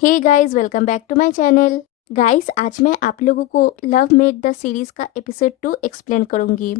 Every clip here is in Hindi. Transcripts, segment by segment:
Hey guys, welcome back to my channel. Guys, आज मैं आप लोगों को लव मेट द सीरीज का एपिसोड 2 एक्सप्लेन करूंगी।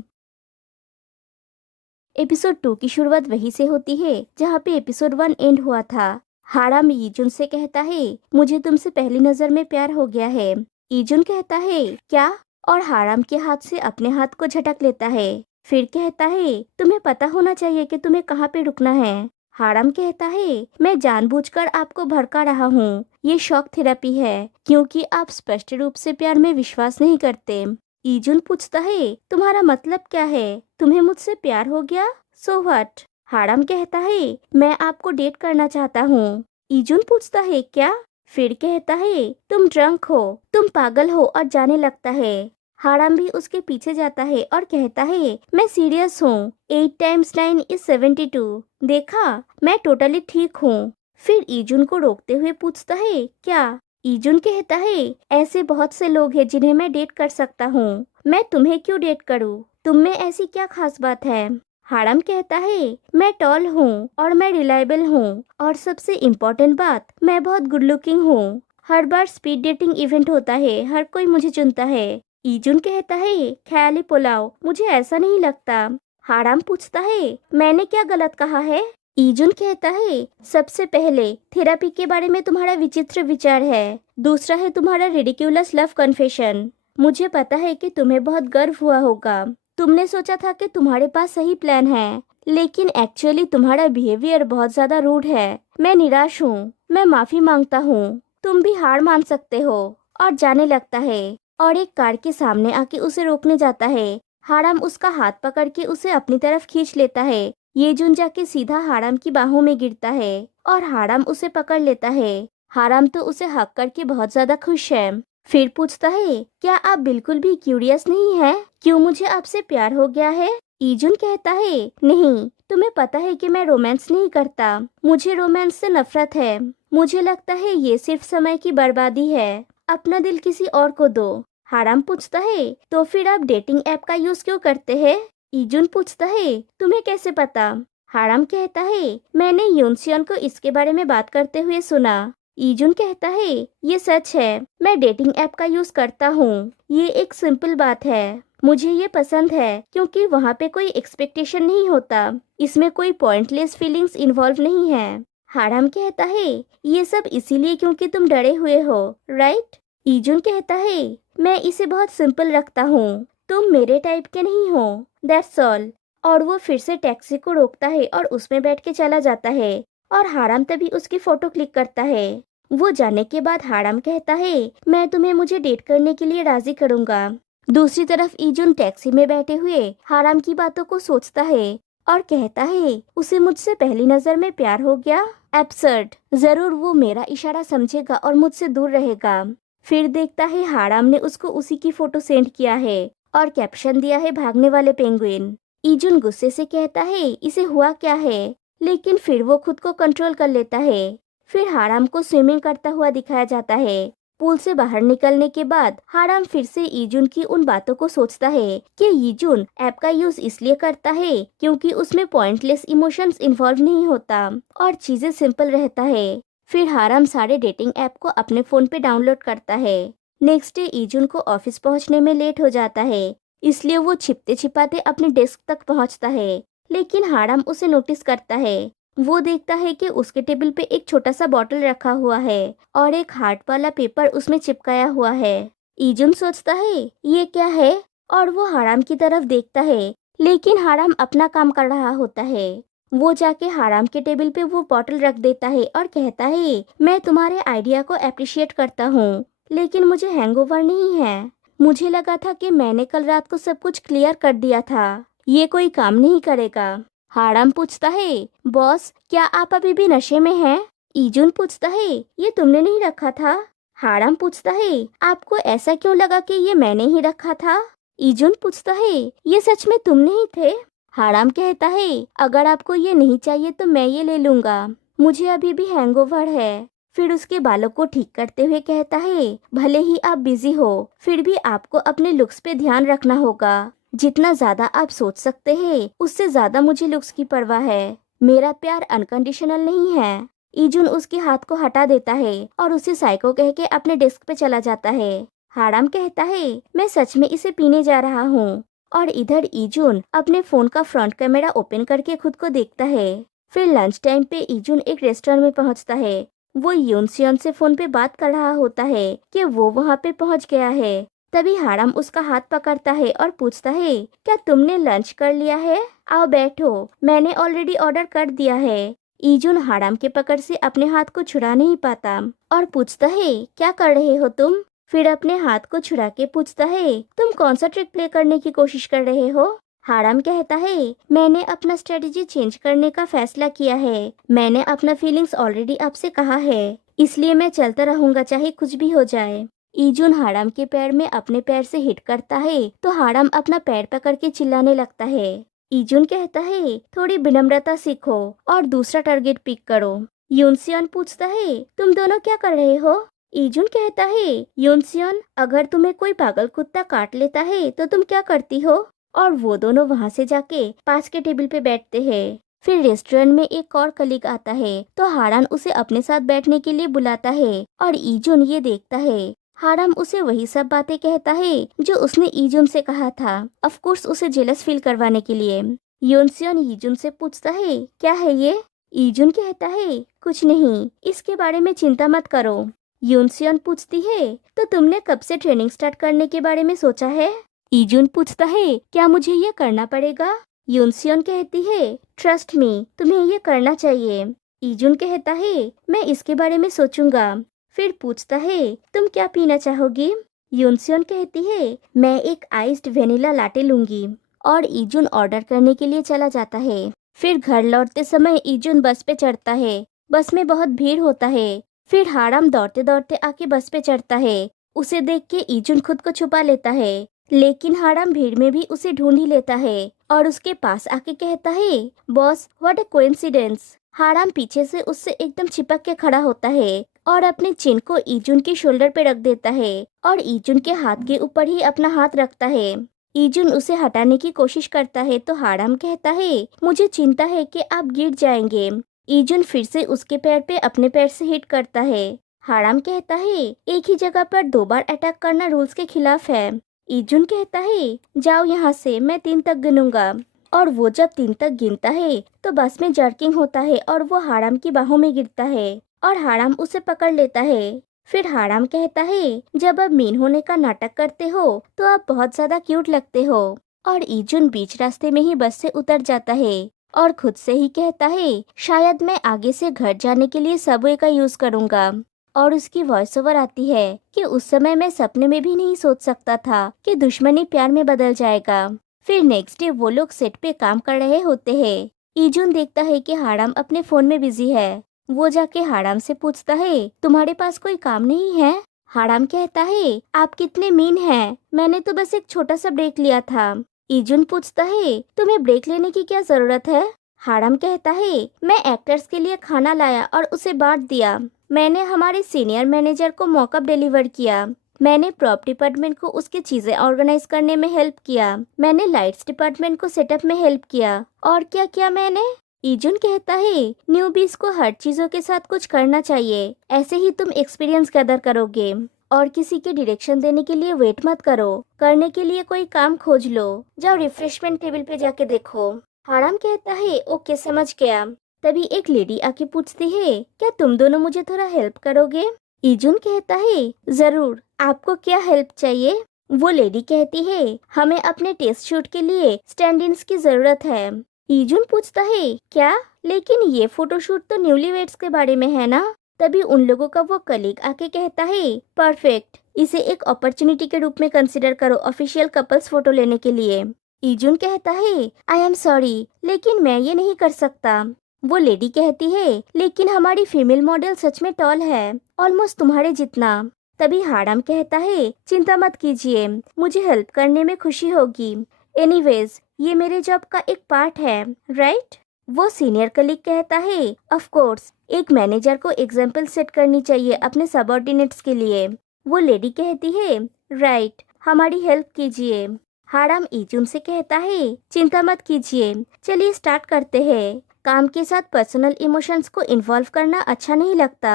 एपिसोड 2 की शुरुआत वहीं से होती है जहां पे एपिसोड 1 एंड हुआ था। हाराम ईजुन से कहता है, मुझे तुमसे पहली नजर में प्यार हो गया है। ईजुन कहता है, क्या? और हाराम के हाथ से अपने हाथ को झटक लेता है। फिर कहता है, तुम्हें पता होना चाहिए कि तुम्हें कहाँ पे रुकना है। हाराम कहता है, मैं जानबूझकर आपको भड़का रहा हूँ। ये शॉक थेरेपी है क्योंकि आप स्पष्ट रूप से प्यार में विश्वास नहीं करते। ईजुन पूछता है, तुम्हारा मतलब क्या है? तुम्हें मुझसे प्यार हो गया? So what? हाराम कहता है, मैं आपको डेट करना चाहता हूँ। ईजुन पूछता है, क्या? फिर कहता है, तुम ड्रंक हो, तुम पागल हो, और जाने लगता है। हाराम भी उसके पीछे जाता है और कहता है, मैं सीरियस हूँ। 8 टाइम्स 9 इज 72। देखा, मैं टोटली ठीक हूँ। फिर ईजुन को रोकते हुए पूछता है, क्या? ईजुन कहता है, ऐसे बहुत से लोग हैं जिन्हें मैं डेट कर सकता हूँ। मैं तुम्हें क्यों डेट करूँ? तुम में ऐसी क्या खास बात है? हाराम कहता है, मैं टॉल हूँ और मैं रिलायबल हूँ, और सबसे इम्पोर्टेंट बात, मैं बहुत गुड लुकिंग हूँ। हर बार स्पीड डेटिंग इवेंट होता है, हर कोई मुझे चुनता है। ईजुन कहता है, ख्याली पुलाव, मुझे ऐसा नहीं लगता। हाराम पूछता है, मैंने क्या गलत कहा है? ईजुन कहता है, सबसे पहले थेरेपी के बारे में तुम्हारा विचित्र विचार है। दूसरा है तुम्हारा रिडिक्यूलस लव कन्फेशन। मुझे पता है कि तुम्हें बहुत गर्व हुआ होगा। तुमने सोचा था कि तुम्हारे पास सही प्लान है, लेकिन एक्चुअली तुम्हारा बिहेवियर बहुत ज्यादा रूड है। मैं निराश हूँ, मैं माफी मांगता हूँ। तुम भी हार मान सकते हो। और जाने लगता है और एक कार के सामने आके उसे रोकने जाता है। हाराम उसका हाथ पकड़ के उसे अपनी तरफ खींच लेता है। येजुन जाके सीधा हाराम की बाहों में गिरता है और हाराम उसे पकड़ लेता है। हाराम तो उसे हक करके बहुत ज्यादा खुश है। फिर पूछता है, क्या आप बिल्कुल भी क्यूरियस नहीं है? क्यों मुझे आपसे प्यार हो गया है? ईजुन कहता है, नहीं, तुम्हें पता है कि मैं रोमांस नहीं करता। मुझे रोमांस से नफरत है। मुझे लगता है ये सिर्फ समय की बर्बादी है। अपना दिल किसी और को दो। हाराम पूछता है, तो फिर आप डेटिंग ऐप का यूज क्यों करते हैं? ईजुन पूछता है, तुम्हें कैसे पता? हाराम कहता है, मैंने यूनसियन को इसके बारे में बात करते हुए सुना। ईजुन कहता है, ये सच है, मैं डेटिंग ऐप का यूज करता हूँ। ये एक सिंपल बात है। मुझे ये पसंद है क्योंकि वहाँ पे कोई एक्सपेक्टेशन नहीं होता। इसमें कोई पॉइंटलेस फीलिंग्स इन्वॉल्व नहीं है। हाराम कहता है, ये सब इसीलिए क्योंकि तुम डरे हुए हो, राइट? ईजुन कहता है, मैं इसे बहुत सिंपल रखता हूँ। तुम मेरे टाइप के नहीं हो, दैट्स ऑल। और वो फिर से टैक्सी को रोकता है और उसमें बैठ के चला जाता है। और हाराम तभी उसकी फोटो क्लिक करता है। वो जाने के बाद हाराम कहता है, मैं तुम्हें मुझे डेट करने के लिए राजी करूंगा। दूसरी तरफ ईजुन टैक्सी में बैठे हुए हाराम की बातों को सोचता है और कहता है, उसे मुझसे पहली नजर में प्यार हो गया? एब्सर्ड। जरूर वो मेरा इशारा समझेगा और मुझसे दूर रहेगा। फिर देखता है हाराम ने उसको उसी की फोटो सेंड किया है और कैप्शन दिया है, भागने वाले पेंगुइन। ईजुन गुस्से से कहता है, इसे हुआ क्या है? लेकिन फिर वो खुद को कंट्रोल कर लेता है। फिर हाराम को स्विमिंग करता हुआ दिखाया जाता है। पूल से बाहर निकलने के बाद हाराम फिर से ईजुन की उन बातों को सोचता है कि ईजुन ऐप का यूज इसलिए करता है क्योंकि उसमें पॉइंटलेस इमोशंस इन्वॉल्व नहीं होता और चीजें सिंपल रहता है। फिर हाराम सारे डेटिंग ऐप को अपने फोन पे डाउनलोड करता है। नेक्स्ट डे ईजुन को ऑफिस पहुंचने में लेट हो जाता है, इसलिए वो छिपते छिपाते अपने डेस्क तक पहुंचता है। लेकिन हाराम उसे नोटिस करता है। वो देखता है कि उसके टेबल पे एक छोटा सा बॉटल रखा हुआ है और एक हार्ट वाला पेपर उसमें चिपकाया हुआ है। ईजुन सोचता है, ये क्या है? और वो हाराम की तरफ देखता है, लेकिन हाराम अपना काम कर रहा होता है। वो जाके हाराम के टेबल पे वो बॉटल रख देता है और कहता है, मैं तुम्हारे आइडिया को अप्रिशिएट करता हूँ, लेकिन मुझे हैंगओवर नहीं है। मुझे लगा था कि मैंने कल रात को सब कुछ क्लियर कर दिया था। ये कोई काम नहीं करेगा। हाराम पूछता है, बॉस, क्या आप अभी भी नशे में हैं? ईजुन पूछता है, ये तुमने नहीं रखा था? हाराम पूछता है, आपको ऐसा क्यों लगा कि ये मैंने ही रखा था? ईजुन पूछता है, ये सच में तुम नहीं थे? हाराम कहता है, अगर आपको ये नहीं चाहिए तो मैं ये ले लूंगा। मुझे अभी भी हैंगओवर है। फिर उसके बालों को ठीक करते हुए कहता है, भले ही आप बिजी हो, फिर भी आपको अपने लुक्स पे ध्यान रखना होगा। जितना ज्यादा आप सोच सकते हैं, उससे ज्यादा मुझे लुक्स की परवाह है। मेरा प्यार अनकंडीशनल नहीं है। ईजुन उसके हाथ को हटा देता है और उसे साइको कह के अपने डेस्क पे चला जाता है। हाराम कहता है मैं सच में इसे पीने जा रहा हूँ। और इधर ईजुन अपने फोन का फ्रंट कैमरा ओपन करके खुद को देखता है। फिर लंच टाइम पे ईजुन एक रेस्टोरेंट में पहुँचता है। वो यूनसियन से फोन पे बात कर रहा होता है कि वो वहाँ पे पहुँच गया है। तभी हाराम उसका हाथ पकड़ता है और पूछता है क्या तुमने लंच कर लिया है? आओ बैठो, मैंने ऑलरेडी ऑर्डर कर दिया है। ईजुन हाराम के पकड़ से अपने हाथ को छुड़ा नहीं पाता और पूछता है क्या कर रहे हो तुम? फिर अपने हाथ को छुड़ा के पूछता है तुम कौन सा ट्रिक प्ले करने की कोशिश कर रहे हो? हाराम कहता है मैंने अपना स्ट्रेटेजी चेंज करने का फैसला किया है। मैंने अपना फीलिंग्स ऑलरेडी आपसे कहा है, इसलिए मैं चलता रहूंगा चाहे कुछ भी हो जाए। ईजुन हाराम के पैर में अपने पैर से हिट करता है तो हाराम अपना पैर पकड़ के चिल्लाने लगता है। ईजुन कहता है थोड़ी विनम्रता सीखो और दूसरा टारगेट पिक करो। यूनसियन पूछता है तुम दोनों क्या कर रहे हो? ईजुन कहता है यूनसियन अगर तुम्हें कोई पागल कुत्ता काट लेता है तो तुम क्या करती हो? और वो दोनों वहाँ से जाके पास के टेबल पे बैठते हैं। फिर रेस्टोरेंट में एक और कलीग आता है तो हाराम उसे अपने साथ बैठने के लिए बुलाता है और ईजुन ये देखता है। हाराम उसे वही सब बातें कहता है जो उसने ईजुन से कहा था, ऑफ कोर्स उसे जेलस फील करवाने के लिए। योनसियन ईजुन से पूछता है क्या है ये? ईजुन कहता है कुछ नहीं, इसके बारे में चिंता मत करो। योनसियन पूछती है तो तुमने कब से ट्रेनिंग स्टार्ट करने के बारे में सोचा है? ईजुन पूछता है क्या मुझे ये करना पड़ेगा? योनसियन कहती है ट्रस्ट मी, तुम्हें ये करना चाहिए। ईजुन कहता है मैं इसके बारे में सोचूंगा। फिर पूछता है तुम क्या पीना चाहोगी? यूनसियन कहती है मैं एक आइस्ड वेनिला लाटे लूंगी। और ईजुन ऑर्डर करने के लिए चला जाता है। फिर घर लौटते समय ईजुन बस पे चढ़ता है। बस में बहुत भीड़ होता है। फिर हाराम दौड़ते दौड़ते आके बस पे चढ़ता है। उसे देख के ईजुन खुद को छुपा लेता है, लेकिन हाराम भीड़ में भी उसे ढूंढ ही लेता है और उसके पास आके कहता है बॉस व्हाट अ कोइंसिडेंस। हाराम पीछे से उससे एकदम चिपक के खड़ा होता है और अपने चिन को ईजुन के शोल्डर पे रख देता है और ईजुन के हाथ के ऊपर ही अपना हाथ रखता है। ईजुन उसे हटाने की कोशिश करता है तो हाराम कहता है मुझे चिंता है कि आप गिर जाएंगे। ईजुन फिर से उसके पैर पे अपने पैर से हिट करता है। हाराम कहता है एक ही जगह पर 2 बार अटैक करना रूल्स के खिलाफ है। ईजुन कहता है जाओ यहाँ से, मैं 3 तक गिनूंगा। और वो जब 3 तक गिनता है तो बस में जर्किंग होता है और वो हाराम की बाहों में गिरता है और हाराम उसे पकड़ लेता है। फिर हाराम कहता है जब आप मीन होने का नाटक करते हो तो आप बहुत ज्यादा क्यूट लगते हो। और ईजुन बीच रास्ते में ही बस से उतर जाता है और खुद से ही कहता है शायद मैं आगे से घर जाने के लिए सबवे का यूज करूंगा। और उसकी वॉइस ओवर आती है कि उस समय मैं सपने में भी नहीं सोच सकता था कि दुश्मनी प्यार में बदल जाएगा। फिर नेक्स्ट डे वो लोग सेट पे काम कर रहे होते हैं। ईजुन देखता है कि हाराम अपने फोन में बिजी है। वो जाके हाराम से पूछता है तुम्हारे पास कोई काम नहीं है? हाराम कहता है आप कितने मीन हैं, मैंने तो बस एक छोटा सा ब्रेक लिया था। ईजुन पूछता है तुम्हें ब्रेक लेने की क्या जरूरत है? हाराम कहता है मैं एक्टर्स के लिए खाना लाया और उसे बांट दिया। मैंने हमारे सीनियर मैनेजर को मॉकअप डिलीवर किया। मैंने प्रॉप डिपार्टमेंट को उसकी चीजें ऑर्गेनाइज करने में हेल्प किया। मैंने लाइट्स डिपार्टमेंट को सेटअप में हेल्प किया। और क्या किया मैंने? ईजुन कहता है न्यूबीज को हर चीजों के साथ कुछ करना चाहिए, ऐसे ही तुम एक्सपीरियंस गैदर करोगे। और किसी के डायरेक्शन देने के लिए वेट मत करो, करने के लिए कोई काम खोज लो। जाओ रिफ्रेशमेंट टेबल पे जाके देखो। हाराम कहता है ओके समझ गया। तभी एक लेडी आके पूछती है क्या तुम दोनों मुझे थोड़ा हेल्प करोगे? ईजुन कहता है जरूर, आपको क्या हेल्प चाहिए? वो लेडी कहती है हमें अपने टेस्ट शूट के लिए स्टैंड इन्स की जरूरत है। ईजुन पूछता है क्या, लेकिन ये फोटोशूट तो न्यूलीवेड्स के बारे में है ना? तभी उन लोगों का वो कलीग आके कहता है परफेक्ट, इसे एक अपॉर्चुनिटी के रूप में कंसिडर करो ऑफिशियल कपल्स फोटो लेने के लिए। ईजुन कहता है आई एम सॉरी, लेकिन मैं ये नहीं कर सकता। वो लेडी कहती है लेकिन हमारी फीमेल मॉडल सच में टॉल है, ऑलमोस्ट तुम्हारे जितना। तभी हाराम कहता है चिंता मत कीजिए, मुझे हेल्प करने में खुशी होगी। एनीवेज ये मेरे जॉब का एक पार्ट है, राइट? वो सीनियर कलीग कहता है ऑफ कोर्स, एक मैनेजर को एग्जाम्पल सेट करनी चाहिए अपने सबऑर्डिनेट्स के लिए। वो लेडी कहती है राइट, हमारी हेल्प कीजिए। हाराम ईजुन से कहता है चिंता मत कीजिए, चलिए स्टार्ट करते हैं। काम के साथ पर्सनल इमोशंस को इन्वॉल्व करना अच्छा नहीं लगता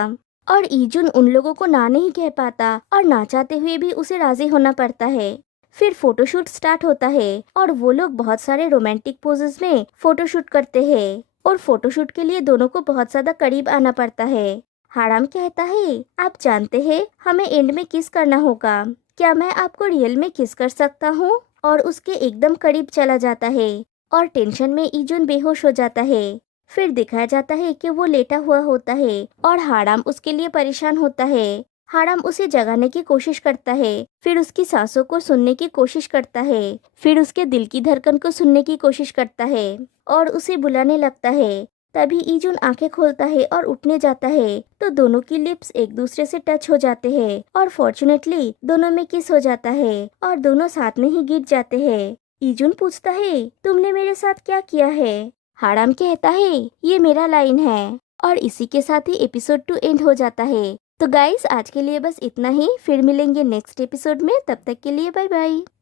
और ईजुन उन लोगों को ना नहीं कह पाता और ना चाहते हुए भी उसे राजी होना पड़ता है। फिर फोटोशूट स्टार्ट होता है और वो लोग बहुत सारे रोमांटिक पोजेस में फोटोशूट करते हैं और फोटोशूट के लिए दोनों को बहुत ज्यादा करीब आना पड़ता है। हाराम कहता है, आप जानते हैं हमें एंड में किस करना होगा, क्या मैं आपको रियल में किस कर सकता हूँ? और उसके एकदम करीब चला जाता है और टेंशन में ईजुन बेहोश हो जाता है। फिर दिखाया जाता है कि वो लेटा हुआ होता है और हाराम उसके लिए परेशान होता है। हाराम उसे जगाने की कोशिश करता है, फिर उसकी सांसों को सुनने की कोशिश करता है, फिर उसके दिल की धड़कन को सुनने की कोशिश करता है और उसे बुलाने लगता है। तभी ईजुन आंखें खोलता है और उठने जाता है तो दोनों की लिप्स एक दूसरे से टच हो जाते हैं और फॉर्चुनेटली दोनों में किस हो जाता है और दोनों साथ में ही गिर जाते हैं। ईजुन पूछता है, तुमने मेरे साथ क्या किया है? हाराम कहता है, ये मेरा लाइन है। और इसी के साथ ही एपिसोड 2 एंड हो जाता है। तो गाइस आज के लिए बस इतना ही, फिर मिलेंगे नेक्स्ट एपिसोड में, तब तक के लिए बाय बाय।